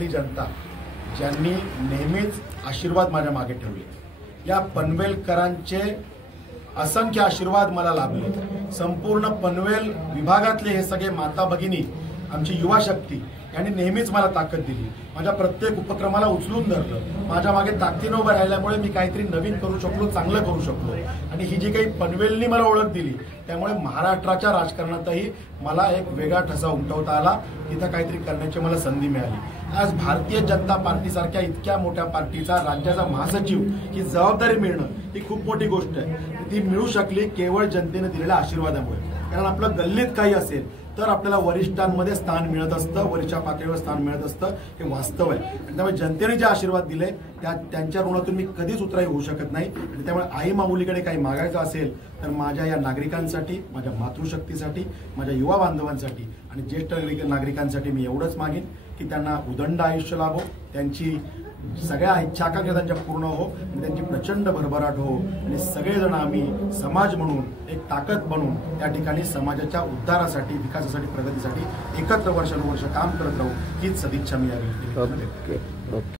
विभागातली जनता ज्यांनी नेहमीच आशीर्वाद माझ्या मागे ठेवले, या पनवेलकरांचे असंख्य आशीर्वाद मला लाभले। संपूर्ण पनवेल विभागातले हे सगळे माता भगिनी, आमची युवा शक्ती यांनी नेहमीच मला ताकद दिली, माझ्या प्रत्येक उपक्रमाला उचलून धरलं, माझ्या मागे ताकदीने उभं राहिल्यामुळे मी काहीतरी नवीन करू शकलो, चांगलं करू शकलो। आणि ही जी काही पनवेलनी मला ओळख दिली त्यामुळे महाराष्ट्राच्या राजकारणातही मला एक वेगळा ठसा उमटवता आला, तिथं काहीतरी करण्याची मला संधी मिळाली। आज भारतीय जनता पार्टीसारख्या इतक्या मोठ्या पार्टीचा राज्याचा महासचिव ही जबाबदारी मिळणं ही खूप मोठी गोष्ट आहे। ती मिळू शकली केवळ जनतेने दिलेल्या आशीर्वादामुळे। कारण आपलं गल्लीत काही असेल तर आपल्याला वरिष्ठांमध्ये स्थान मिळत असतं, वरच्या पातळीवर स्थान मिळत असतं, हे वास्तव आहे। आणि त्यामुळे जनतेने जे आशीर्वाद दिले त्यांच्या ऋणातून मी कधीच उतराई होऊ शकत नाही। आणि त्यामुळे आई माऊलीकडे काही मागायचं असेल तर माझ्या या नागरिकांसाठी, माझ्या मातृशक्तीसाठी, माझ्या युवा बांधवांसाठी आणि ज्येष्ठ नागरिकांसाठी मी एवढंच मागेन की त्यांना उदंड आयुष्य लाभो, त्यांची सगळ्या इच्छा आकांक्षा त्यांच्या पूर्ण हो आणि त्यांची प्रचंड भरभराट हो आणि सगळेजण आम्ही समाज म्हणून एक ताकद बनून त्या ठिकाणी समाजाच्या उद्धारासाठी, विकासासाठी, प्रगतीसाठी एकत्र वर्षानुवर्ष काम करत राहू हीच सदिच्छा मी यावेळी